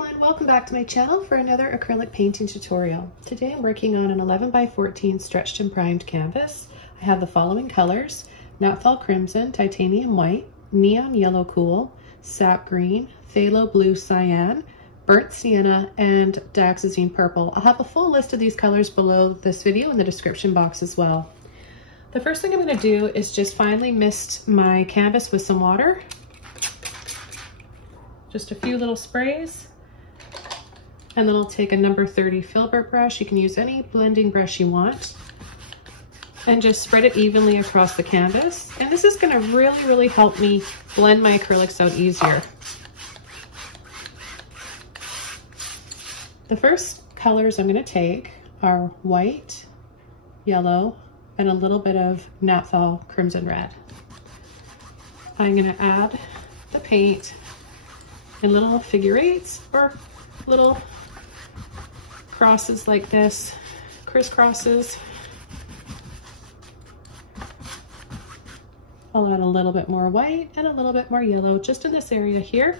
everyone, welcome back to my channel for another acrylic painting tutorial. Today I'm working on an 11 by 14 stretched and primed canvas. I have the following colors: Napthol Crimson, Titanium White, Neon Yellow Cool, Sap Green, Phthalo Blue Cyan, Burnt Sienna, and Dioxazine Purple. I'll have a full list of these colors below this video in the description box as well. The first thing I'm going to do is just finely mist my canvas with some water. Just a few little sprays. And then I'll take a number 30 Filbert brush. You can use any blending brush you want. And just spread it evenly across the canvas. And this is going to really help me blend my acrylics out easier. The first colors I'm going to take are white, yellow, and a little bit of Napthol Crimson Red. I'm going to add the paint in little figure eights or little crosses like this, crisscrosses. I'll add a little bit more white and a little bit more yellow just in this area here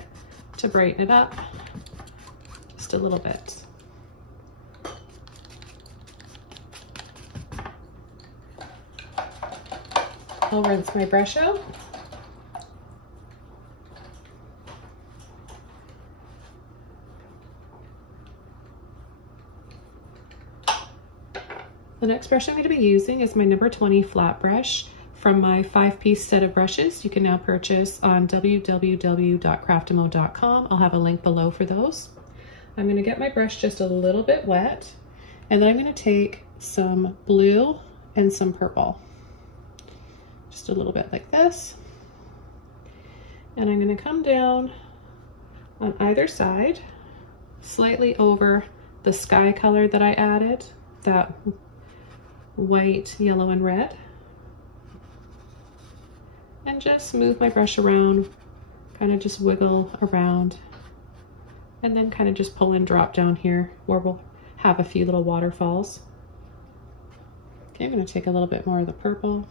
to brighten it up just a little bit. I'll rinse my brush out. The next brush I'm going to be using is my number 20 flat brush from my 5-piece set of brushes you can now purchase on www.craftimo.com. I'll have a link below for those. I'm going to get my brush just a little bit wet, and then I'm going to take some blue and some purple. Just a little bit like this. And I'm going to come down on either side, slightly over the sky color that I added, that white, yellow, and red, and just move my brush around, kind of just wiggle around, and then kind of just pull and drop down here where we'll have a few little waterfalls. Okay, I'm going to take a little bit more of the purple.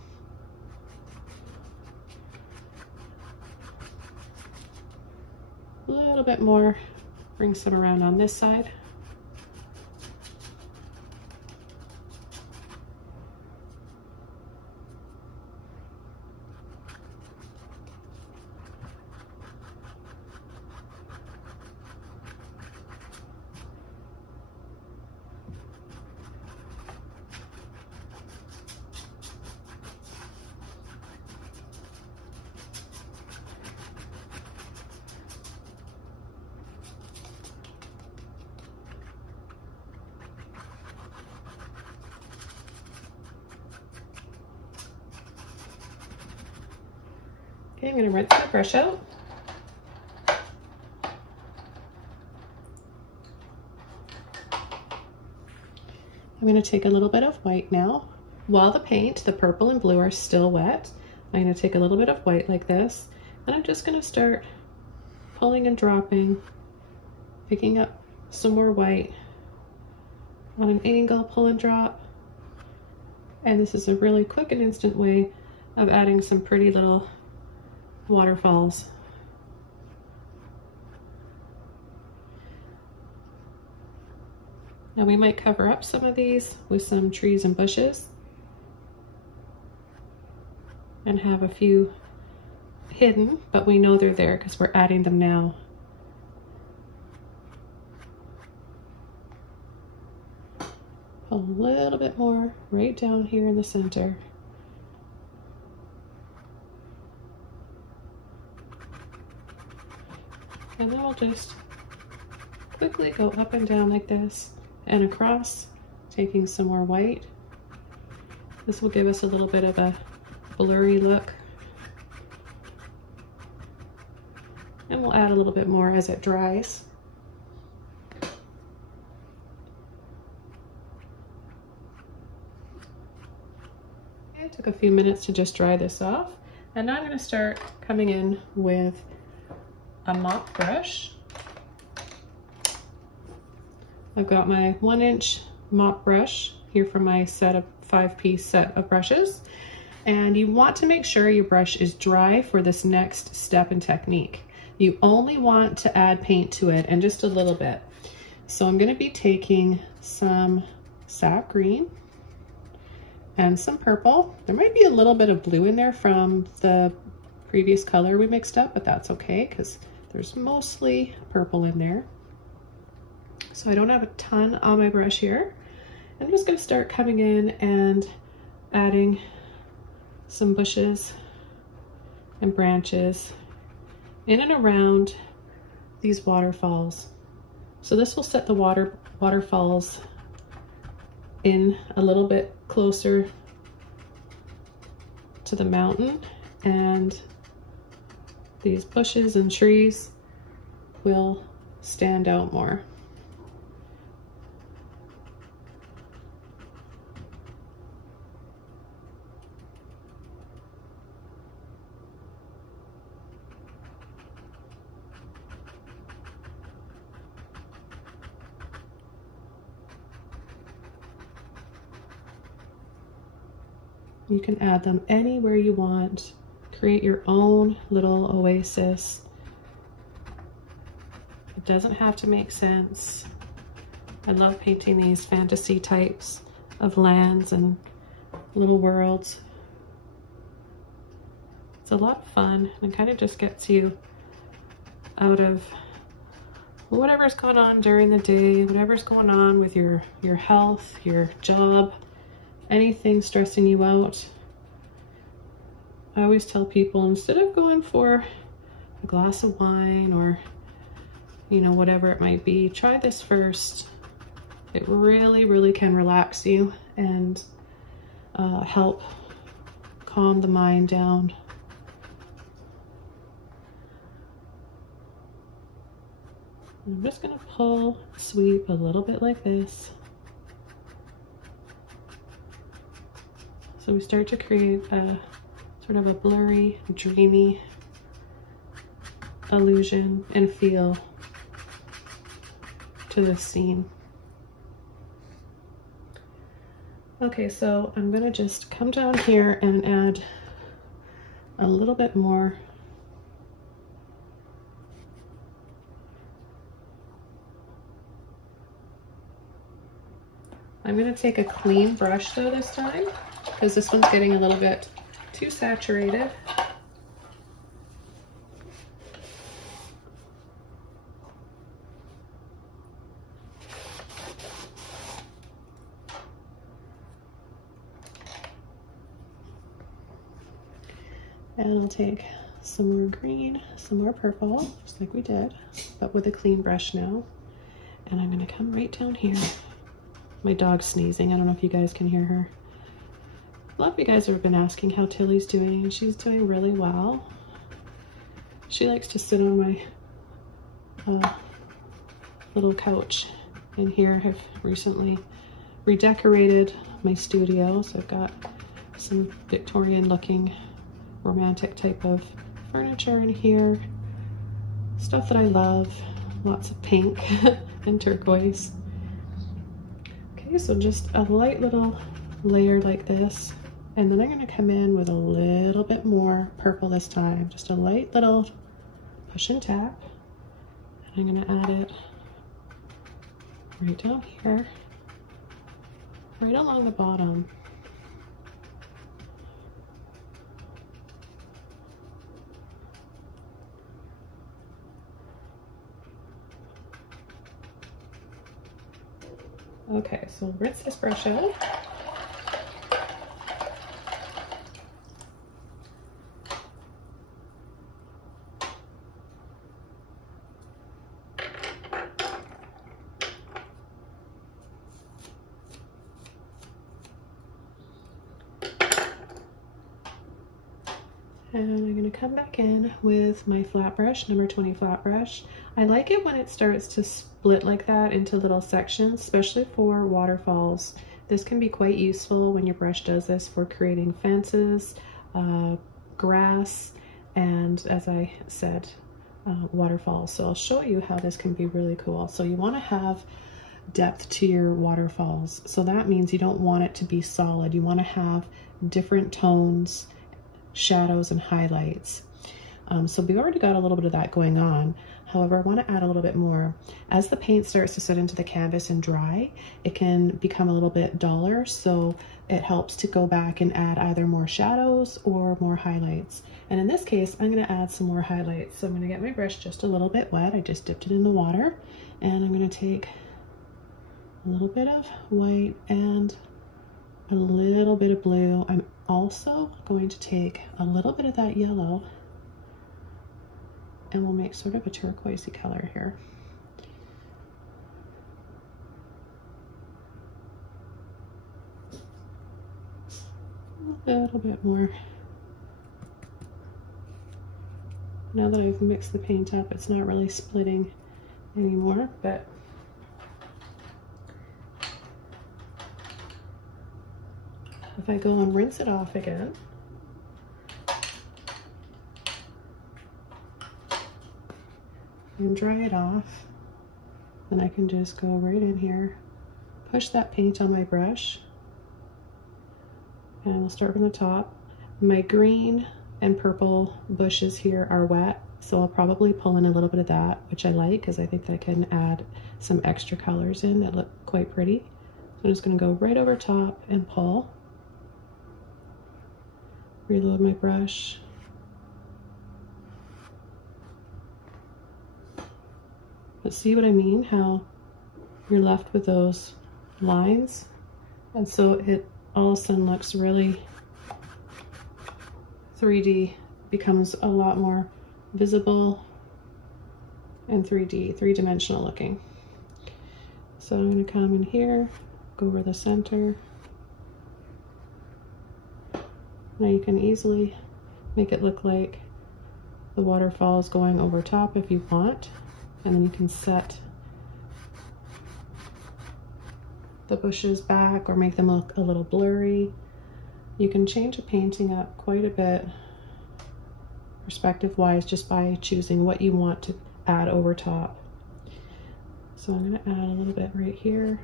A little bit more, bring some around on this side. Okay, I'm going to rinse my brush out. I'm going to take a little bit of white now. While the paint, the purple and blue, are still wet, I'm going to take a little bit of white like this, and I'm just going to start pulling and dropping, picking up some more white on an angle, pull and drop. And this is a really quick and instant way of adding some pretty little waterfalls. Now we might cover up some of these with some trees and bushes and have a few hidden, but we know they're there because we're adding them now. A little bit more right down here in the center. And then we'll just quickly go up and down like this and across, taking some more white. This will give us a little bit of a blurry look. And we'll add a little bit more as it dries. Okay, it took a few minutes to just dry this off. And now I'm going to start coming in with a mop brush. I've got my 1-inch mop brush here from my set of 5-piece set of brushes, and you want to make sure your brush is dry for this next step in technique. You only want to add paint to it, and just a little bit. So I'm going to be taking some sap green and some purple. There might be a little bit of blue in there from the previous color we mixed up, but that's okay because there's mostly purple in there. So I don't have a ton on my brush here. I'm just going to start coming in and adding some bushes and branches in and around these waterfalls. So this will set the waterfalls in a little bit closer to the mountain, and these bushes and trees will stand out more. You can add them anywhere you want. Create your own little oasis. It doesn't have to make sense. I love painting these fantasy types of lands and little worlds. It's a lot of fun, and it kind of just gets you out of whatever's going on during the day, whatever's going on with your health, your job, anything stressing you out. I always tell people, instead of going for a glass of wine or, you know, whatever it might be, try this first. It really, really can relax you and help calm the mind down. I'm just going to pull, sweep a little bit like this. So we start to create a sort of a blurry, dreamy illusion and feel to this scene. Okay, so I'm gonna just come down here and add a little bit more I'm gonna take a clean brush though this time, because this one's getting a little bit too saturated. And I'll take some more green, some more purple, just like we did, but with a clean brush now. And I'm gonna come right down here. My dog's sneezing. I don't know if you guys can hear her. A lot of you guys have been asking how Tilly's doing, and she's doing really well. She likes to sit on my little couch in here. I've recently redecorated my studio, so I've got some Victorian looking romantic type of furniture in here. Stuff that I love. Lots of pink and turquoise. Okay, so just a light little layer like this. And then I'm going to come in with a little bit more purple this time. Just a light little push and tap. And I'm going to add it right down here, right along the bottom. Okay, so rinse this brush out. And I'm going to come back in with my flat brush, number 20 flat brush. I like it when it starts to split like that into little sections, especially for waterfalls. This can be quite useful when your brush does this for creating fences, grass, and as I said, waterfalls. So I'll show you how this can be really cool. So you want to have depth to your waterfalls. So that means you don't want it to be solid. You want to have different tones, shadows, and highlights. So we've already got a little bit of that going on. However, I want to add a little bit more. As the paint starts to set into the canvas and dry, it can become a little bit duller, so it helps to go back and add either more shadows or more highlights. And in this case, I'm going to add some more highlights. So I'm going to get my brush just a little bit wet. I just dipped it in the water, and I'm going to take a little bit of white and a little bit of blue. I'm also going to take a little bit of that yellow, and we'll make sort of a turquoisey color here. A little bit more. Now that I've mixed the paint up, it's not really splitting anymore, but if I go and rinse it off again, and dry it off, then I can just go right in here, push that paint on my brush, and we'll start from the top. My green and purple bushes here are wet, so I'll probably pull in a little bit of that, which I like because I think that I can add some extra colors in that look quite pretty. So I'm just going to go right over top and pull. Reload my brush. But see what I mean? How you're left with those lines, and so it all of a sudden looks really 3D, becomes a lot more visible and 3D, three-dimensional looking. So I'm going to come in here, go over the center. Now you can easily make it look like the waterfall is going over top if you want, and then you can set the bushes back or make them look a little blurry. You can change a painting up quite a bit perspective-wise just by choosing what you want to add over top. So I'm going to add a little bit right here,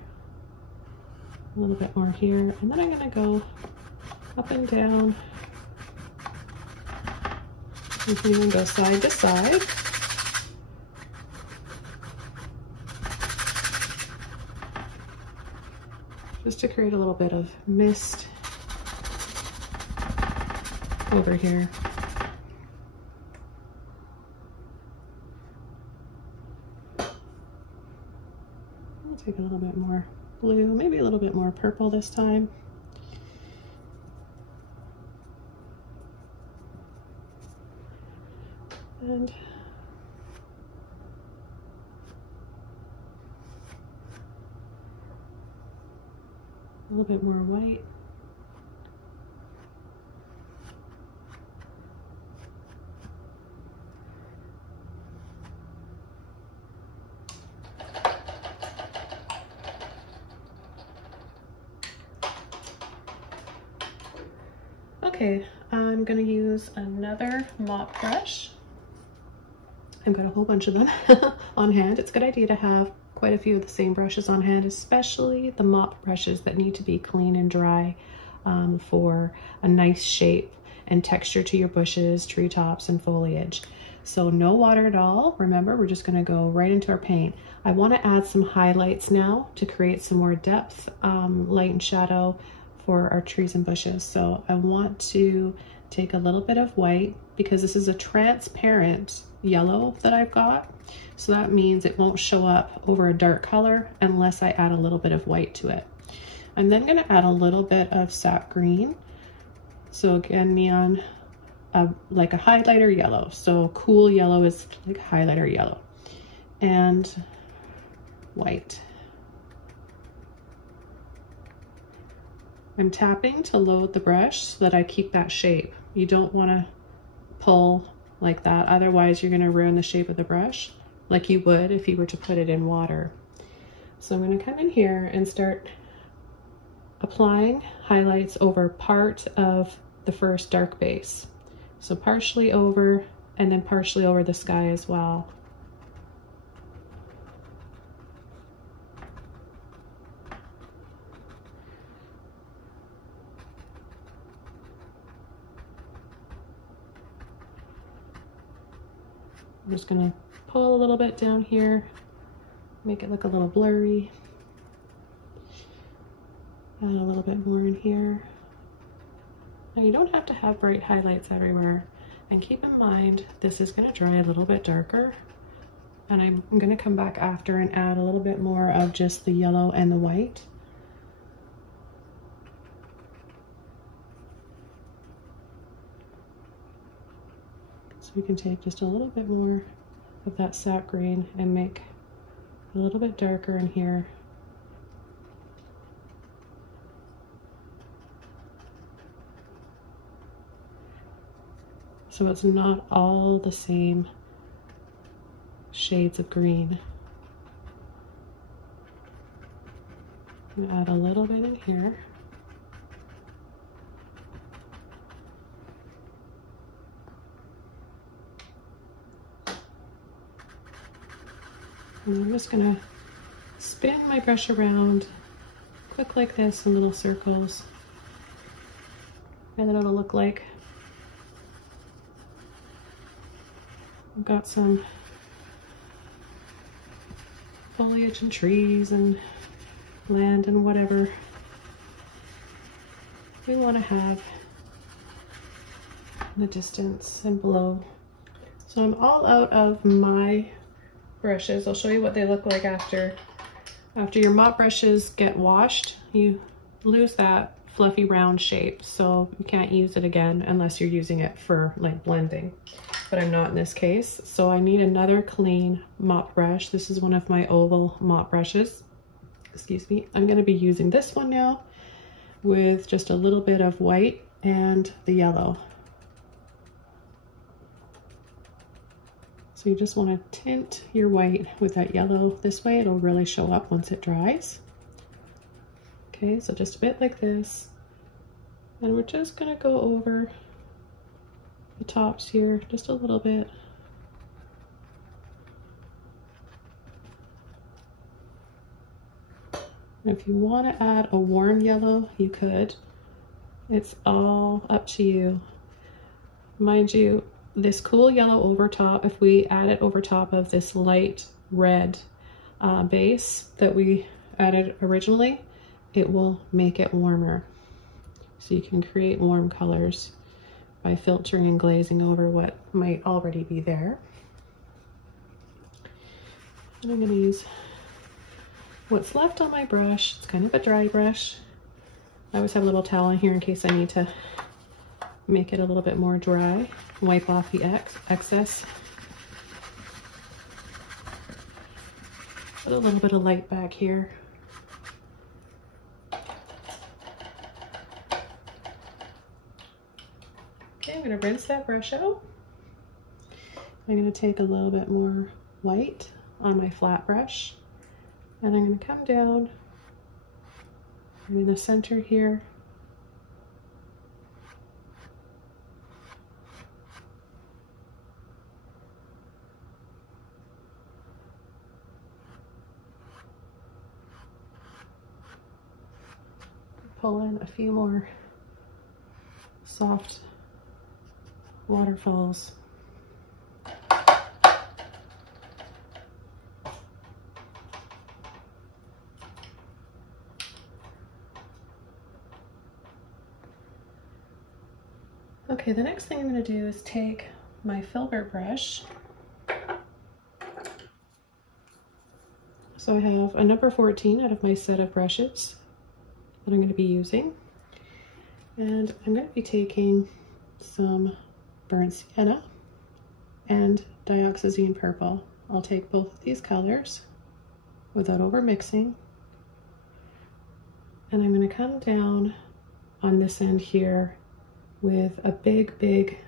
a little bit more here, and then I'm going to go up and down. You can even go side to side. Just to create a little bit of mist over here. I'll take a little bit more blue, maybe a little bit more purple this time. And a little bit more white. Okay, I'm going to use another mop brush. I've got a whole bunch of them on hand. It's a good idea to have quite a few of the same brushes on hand, especially the mop brushes that need to be clean and dry for a nice shape and texture to your bushes, treetops, and foliage. So no water at all. Remember, we're just going to go right into our paint. I want to add some highlights now to create some more depth, light and shadow for our trees and bushes. So I want to take a little bit of white because this is a transparent yellow that I've got. So that means it won't show up over a dark color unless I add a little bit of white to it. I'm then going to add a little bit of sap green. So again, neon, like a highlighter yellow. So cool yellow is like highlighter yellow. And white. I'm tapping to load the brush so that I keep that shape. You don't want to pull like that, otherwise you're going to ruin the shape of the brush like you would if you were to put it in water. So I'm going to come in here and start applying highlights over part of the first dark base. So partially over and then partially over the sky as well. I'm just gonna pull a little bit down here, make it look a little blurry. Add a little bit more in here. Now you don't have to have bright highlights everywhere. And keep in mind, this is gonna dry a little bit darker. And I'm gonna come back after and add a little bit more of just the yellow and the white. So we can take just a little bit more of that sap green and make a little bit darker in here. So it's not all the same shades of green. I'm gonna add a little bit in here. And I'm just gonna spin my brush around quick like this in little circles. And then it'll look like I've got some foliage and trees and land and whatever we want to have in the distance and below. So I'm all out of my brushes. I'll show you what they look like after your mop brushes get washed. You lose that fluffy round shape, so you can't use it again unless you're using it for like blending, but I'm not in this case. So I need another clean mop brush. This is one of my oval mop brushes. Excuse me. I'm going to be using this one now with just a little bit of white and the yellow. So you just want to tint your white with that yellow. This way it'll really show up once it dries. Okay, so just a bit like this. And we're just going to go over the tops here just a little bit. And if you want to add a warm yellow, you could. It's all up to you. Mind you, this cool yellow over top, if we add it over top of this light red base that we added originally, it will make it warmer. So you can create warm colors by filtering and glazing over what might already be there. And I'm going to use what's left on my brush. It's kind of a dry brush. I always have a little towel in here in case I need to make it a little bit more dry. Wipe off the excess. Put a little bit of light back here. Okay, I'm going to rinse that brush out. I'm going to take a little bit more white on my flat brush, and I'm going to come down in the center here. Pull in a few more soft waterfalls. Okay, the next thing I'm going to do is take my Filbert brush. So I have a number 14 out of my set of brushes that I'm going to be using. And I'm going to be taking some burnt sienna and dioxazine purple. I'll take both of these colors without over mixing. And I'm going to come down on this end here with a big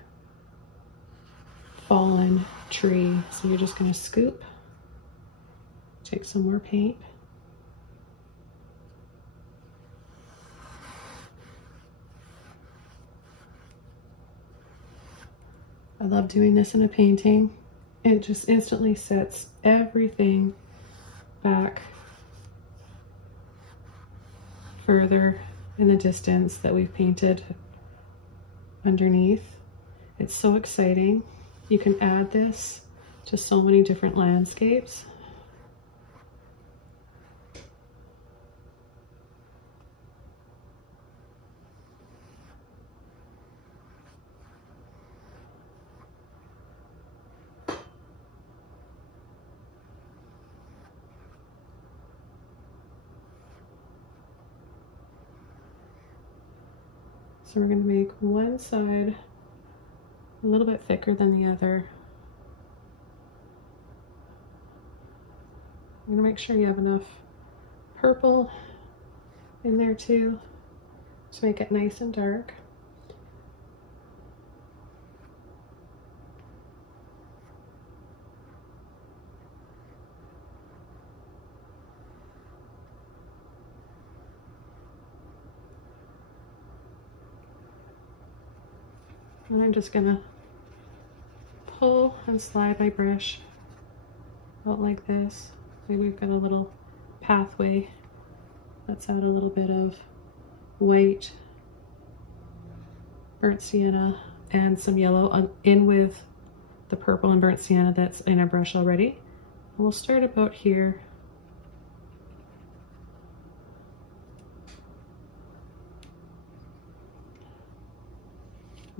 fallen tree. So you're just going to scoop, take some more paint, I love doing this in a painting. It just instantly sets everything back further in the distance that we've painted underneath. It's so exciting. You can add this to so many different landscapes. So we're going to make one side a little bit thicker than the other. I'm going to make sure you have enough purple in there too to make it nice and dark. And I'm just gonna pull and slide my brush out like this. Maybe we've got a little pathway that's out a little bit of white, burnt sienna, and some yellow in with the purple and burnt sienna that's in our brush already. And we'll start about here.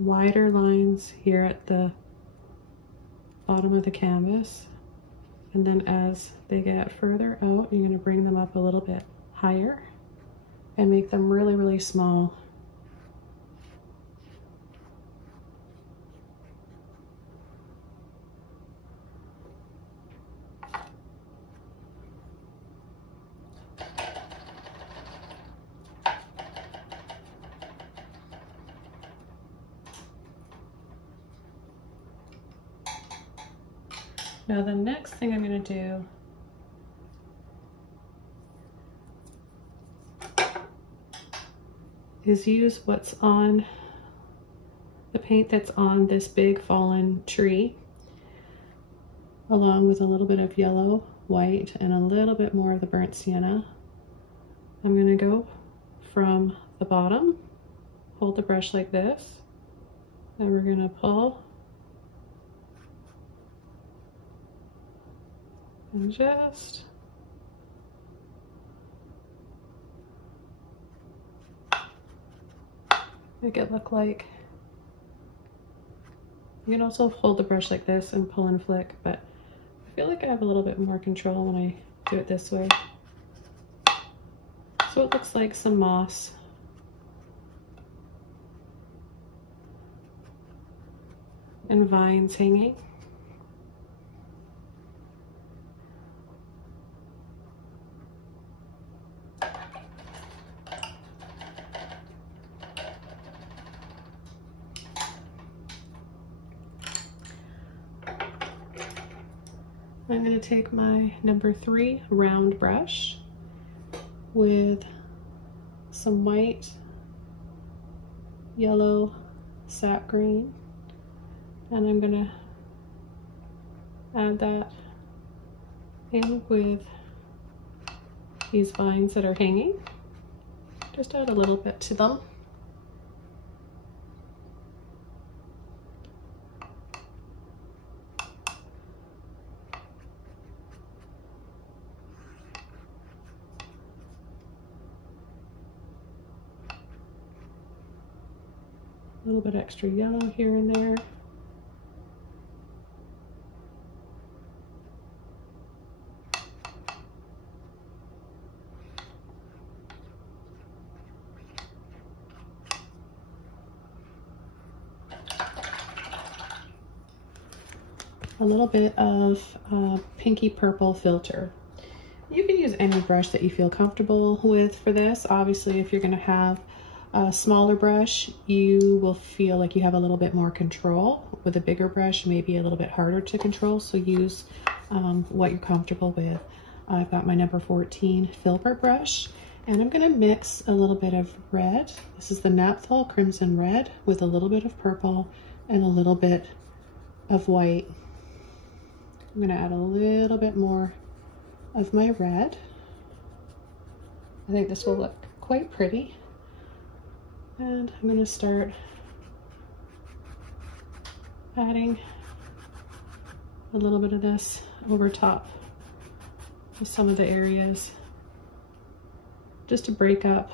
Wider lines here at the bottom of the canvas, and then as they get further out, you're going to bring them up a little bit higher and make them really, really small. Now the next thing I'm going to do is use what's on the paint that's on this big fallen tree, along with a little bit of yellow, white, and a little bit more of the burnt sienna. I'm going to go from the bottom, hold the brush like this, and we're going to pull and just make it look like, you can also hold the brush like this and pull and flick, but I feel like I have a little bit more control when I do it this way. So it looks like some moss. And vines hanging. I'm going to take my number 3 round brush with some white, yellow, sap green, and I'm going to add that in with these vines that are hanging. Just add a little bit to them. A little bit extra yellow here and there. A little bit of pinky purple filter. You can use any brush that you feel comfortable with for this. Obviously, if you're going to have a smaller brush, you will feel like you have a little bit more control. With a bigger brush, maybe a little bit harder to control, so use what you're comfortable with. I've got my number 14 Filbert brush, and I'm going to mix a little bit of red. This is the Napthol Crimson Red with a little bit of purple and a little bit of white. I'm going to add a little bit more of my red. I think this will look quite pretty. And I'm going to start adding a little bit of this over top of some of the areas, just to break up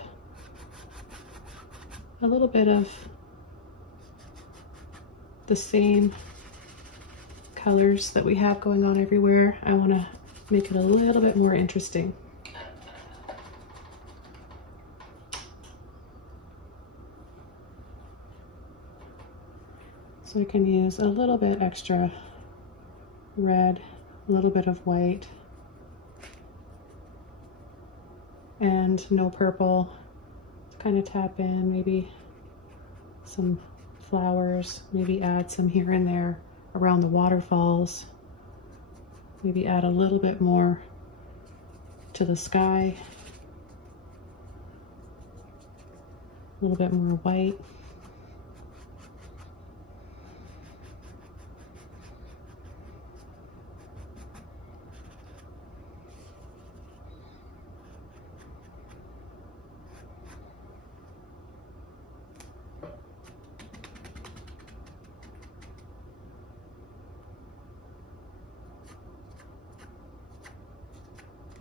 a little bit of the same colors that we have going on everywhere. I want to make it a little bit more interesting. So I can use a little bit extra red, a little bit of white, and no purple. Kind of tap in, maybe some flowers, maybe add some here and there around the waterfalls, maybe add a little bit more to the sky, a little bit more white.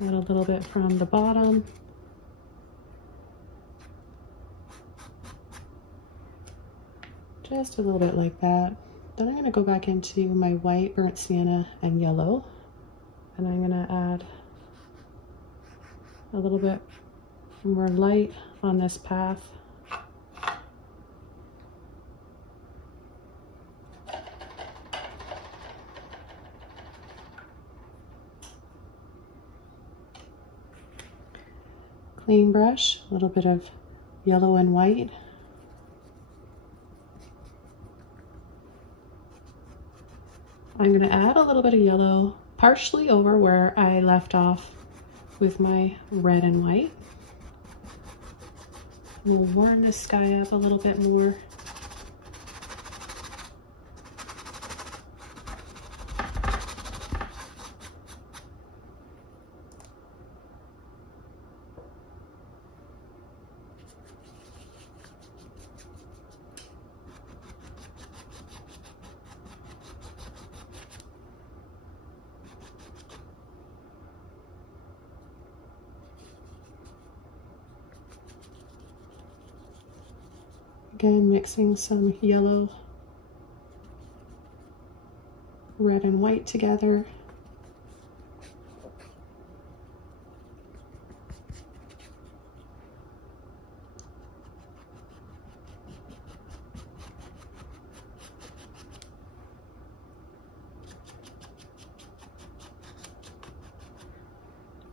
Add a little bit from the bottom. Just a little bit like that. Then I'm going to go back into my white, burnt sienna, and yellow. And I'm going to add a little bit more light on this path. Clean brush, a little bit of yellow and white. I'm going to add a little bit of yellow partially over where I left off with my red and white. We'll warm this sky up a little bit more. Again, mixing some yellow, red and white together.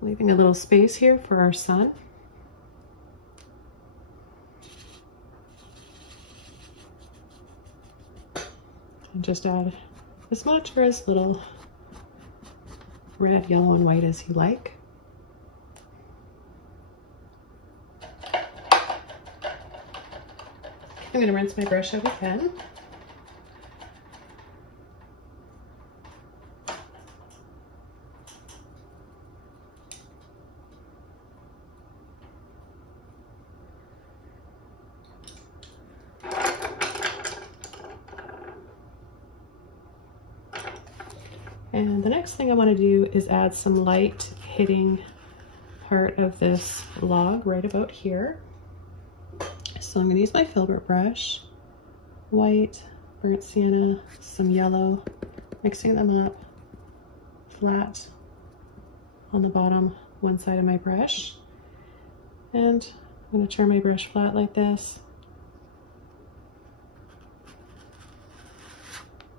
Leaving a little space here for our sun. And just add as much or as little red, yellow, and white as you like. I'm going to rinse my brush out again. And the next thing I want to do is add some light hitting part of this log right about here. So I'm going to use my Filbert brush, white, burnt sienna, some yellow, mixing them up flat on the bottom one side of my brush. And I'm going to turn my brush flat like this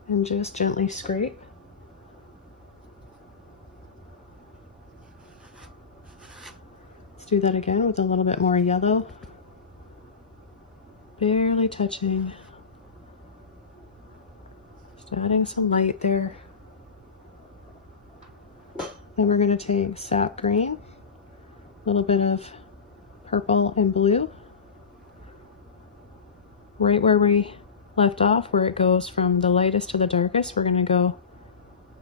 and just gently scrape. Do that again with a little bit more yellow, barely touching, just adding some light there. Then we're going to take sap green, a little bit of purple and blue, right where we left off, where it goes from the lightest to the darkest. We're going to go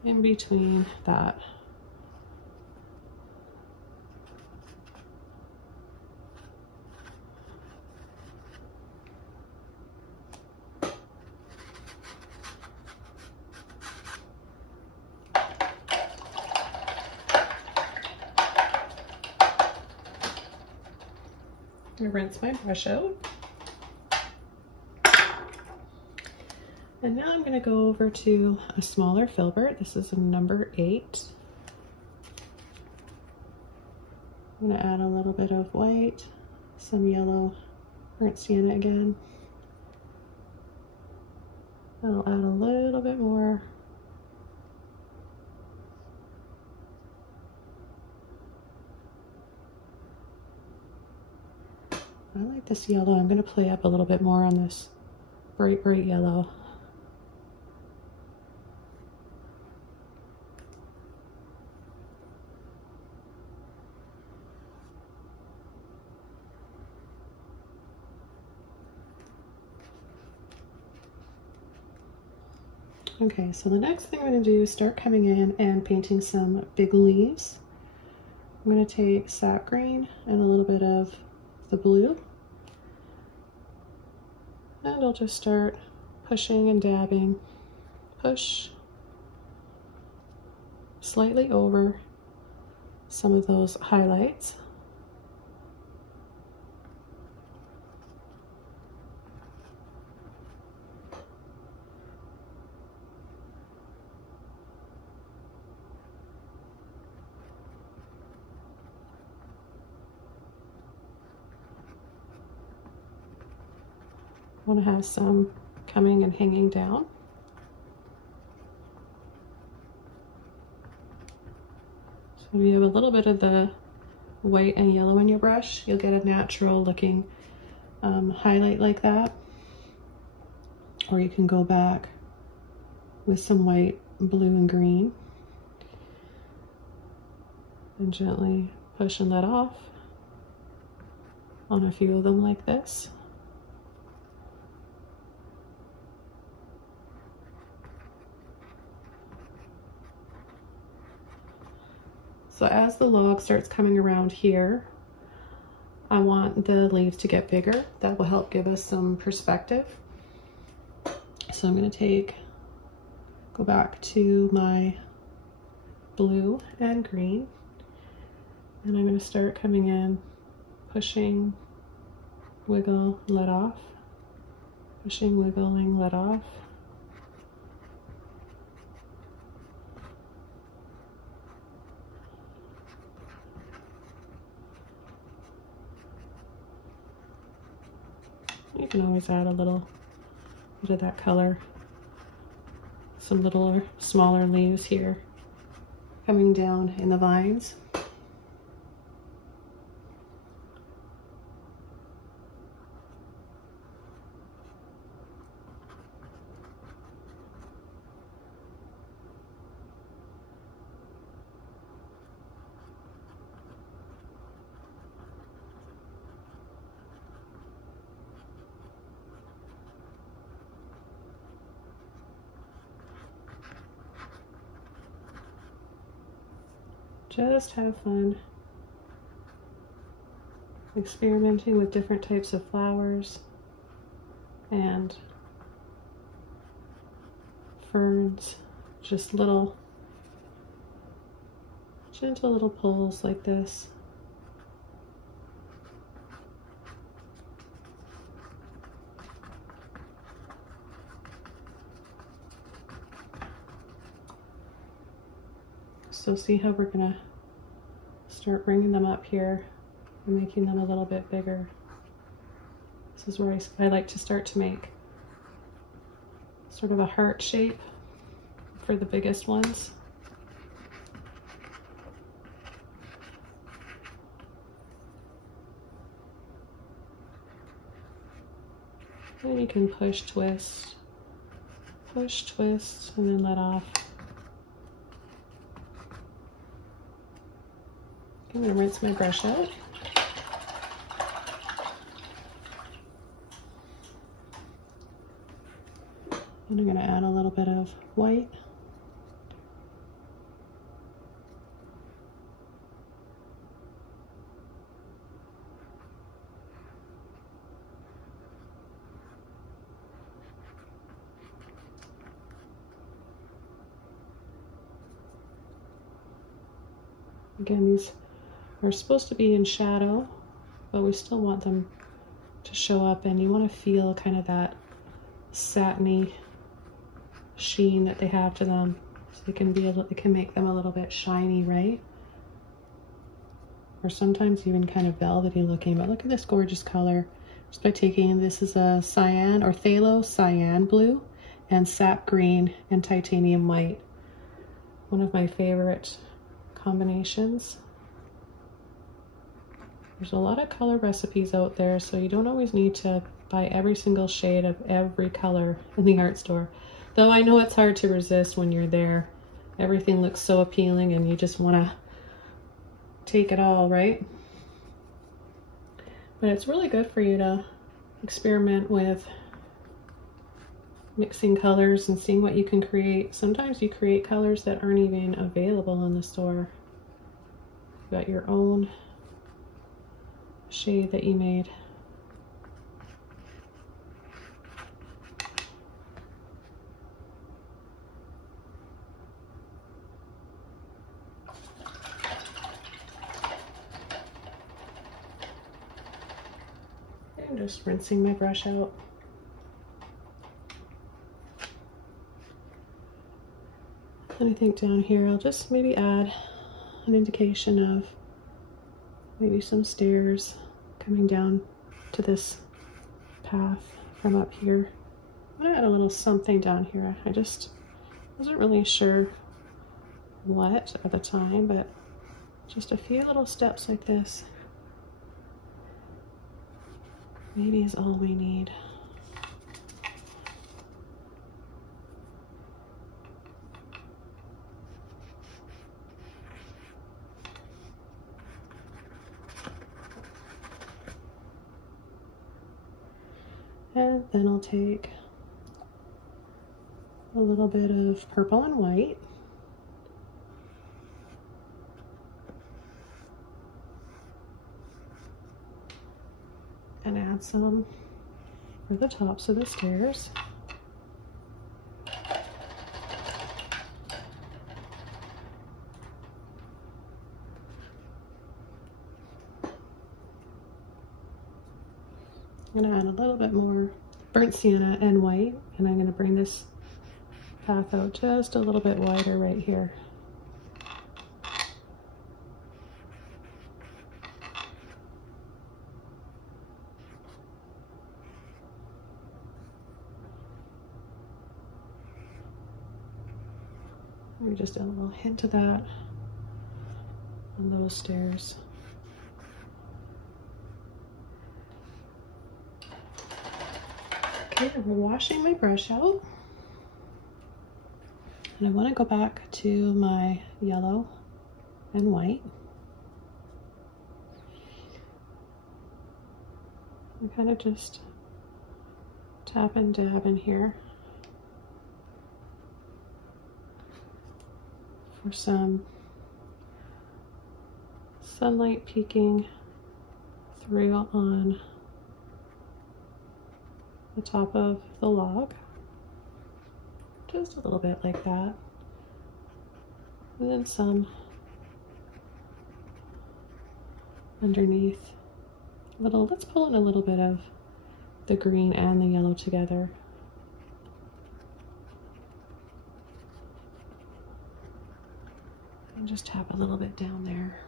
in between that. I'm gonna rinse my brush out. And now I'm gonna go over to a smaller filbert. This is a number 8. I'm gonna add a little bit of white, some yellow, burnt sienna again. I'll add a little bit more. I like this yellow. I'm gonna play up a little bit more on this bright, bright yellow. Okay, so the next thing I'm going to do is start coming in and painting some big leaves. I'm going to take sap green and a little bit of the blue. And I'll just start pushing and dabbing. Push slightly over some of those highlights. I want to have some coming and hanging down. So when you have a little bit of the white and yellow in your brush, you'll get a natural looking highlight like that. Or you can go back with some white, blue, and green and gently push and let off on a few of them like this. So as the log starts coming around here, I want the leaves to get bigger. That will help give us some perspective. So I'm going to go back to my blue and green, and I'm going to start coming in, pushing, wiggle, let off, pushing, wiggling, let off. You can always add a little bit of that color. Some little smaller leaves here coming down in the vines. Just have fun experimenting with different types of flowers and ferns. Just little, gentle little pulls like this. So see how we're gonna start bringing them up here and making them a little bit bigger. This is where I like to start to make sort of a heart shape for the biggest ones. And you can push, twist, and then let off. I'm going to rinse my brush out. And I'm going to add a little bit of white. Again, these are supposed to be in shadow, but we still want them to show up, and you want to feel kind of that satiny sheen that they have to them, so it can make them a little bit shiny, right? Or sometimes even kind of velvety looking. But look at this gorgeous color just by taking, this is a cyan or phthalo cyan blue and sap green and titanium white. One of my favorite combinations. There's a lot of color recipes out there, so you don't always need to buy every single shade of every color in the art store. Though I know it's hard to resist when you're there. Everything looks so appealing and you just want to take it all, right? But it's really good for you to experiment with mixing colors and seeing what you can create. Sometimes you create colors that aren't even available in the store. You've got your own shade that you made. I'm just rinsing my brush out. And I think down here I'll just maybe add an indication of maybe some stairs coming down to this path from up here. I'm gonna add a little something down here. I just wasn't really sure what at the time, but just a few little steps like this maybe is all we need. And then I'll take a little bit of purple and white. And add some for the tops of the stairs. I'm going to add a little bit more burnt sienna and white, and I'm going to bring this path out just a little bit wider right here. Maybe just a little hint of that on those stairs. Okay, we're washing my brush out. And I want to go back to my yellow and white. And kind of just tap and dab in here for some sunlight peeking through on the top of the log. Just a little bit like that. And then some underneath. Let's pull in a little bit of the green and the yellow together. And just tap a little bit down there.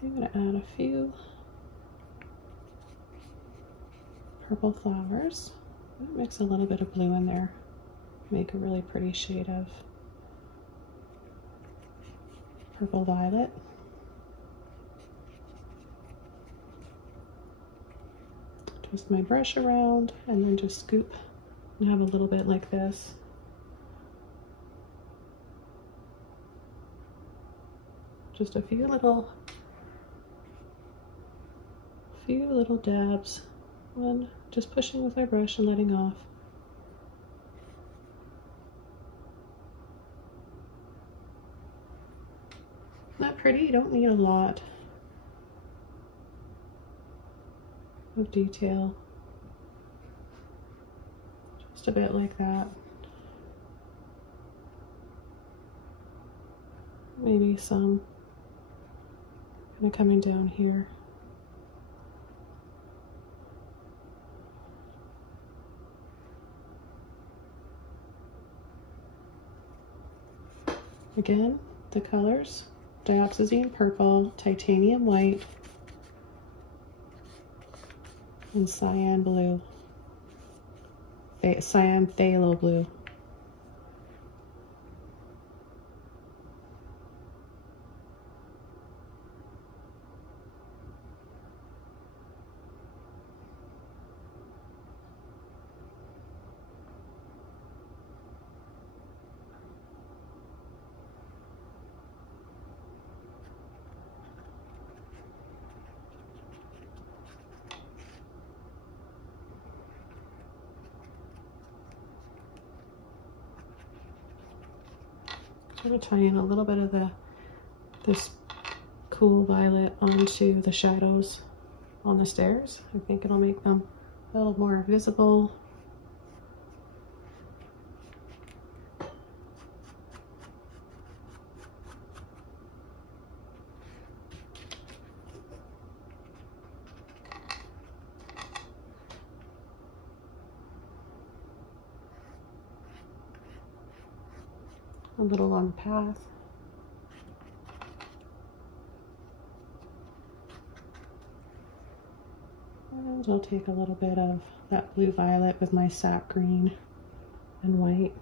I'm going to add a few purple flowers. Mix a little bit of blue in there. Make a really pretty shade of purple violet. Twist my brush around and then just scoop and have a little bit like this. Just a few little dabs. One, just pushing with my brush and letting off. Not pretty, you don't need a lot of detail. Just a bit like that. Maybe some kind of coming down here. Again, the colors, Dioxazine purple, titanium white, and cyan blue, cyan phthalo blue. I'm going to tie in a little bit of this cool violet onto the shadows on the stairs. I think it'll make them a little more visible. A little on the path. And I'll take a little bit of that blue violet with my sap green and white.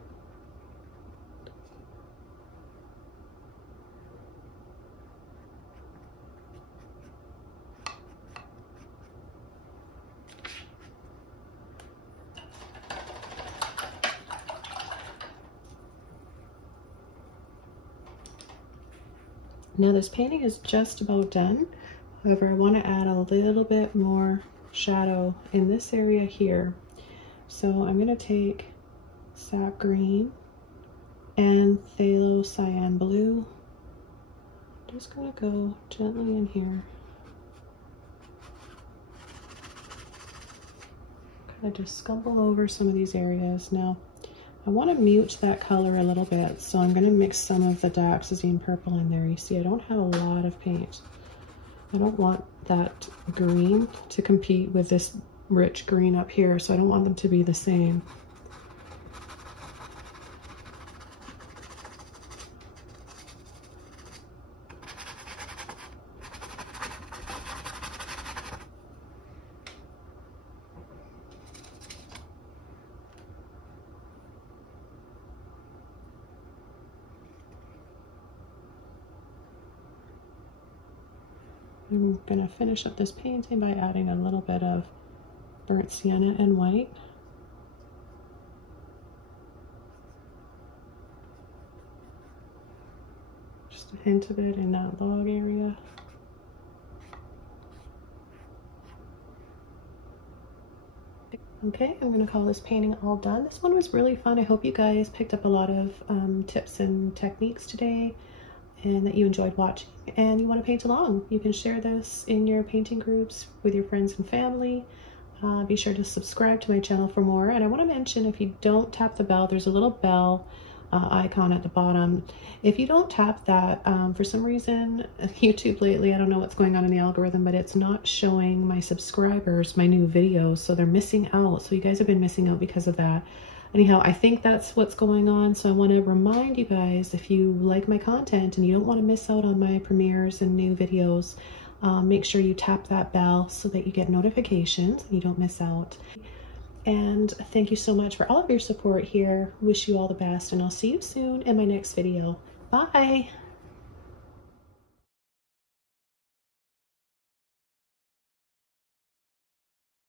Now this painting is just about done. However, I want to add a little bit more shadow in this area here. So I'm going to take sap green and phthalo cyan blue. Just going to go gently in here. Kind of just scumble over some of these areas. Now, I want to mute that color a little bit, so I'm going to mix some of the Dioxazine purple in there. You see, I don't have a lot of paint. I don't want that green to compete with this rich green up here, so I don't want them to be the same. I'm going to finish up this painting by adding a little bit of burnt sienna and white. Just a hint of it in that log area. Okay, I'm going to call this painting all done. This one was really fun. I hope you guys picked up a lot of tips and techniques today, and that you enjoyed watching and you want to paint along. You can share this in your painting groups with your friends and family. Be sure to subscribe to my channel for more. And I want to mention, if you don't tap the bell, there's a little bell icon at the bottom. If you don't tap that, for some reason, YouTube lately, I don't know what's going on in the algorithm, but it's not showing my subscribers my new videos, so they're missing out. So you guys have been missing out because of that. Anyhow, I think that's what's going on, so I want to remind you guys, if you like my content and you don't want to miss out on my premieres and new videos, make sure you tap that bell so that you get notifications and you don't miss out. And thank you so much for all of your support here. Wish you all the best, and I'll see you soon in my next video. Bye!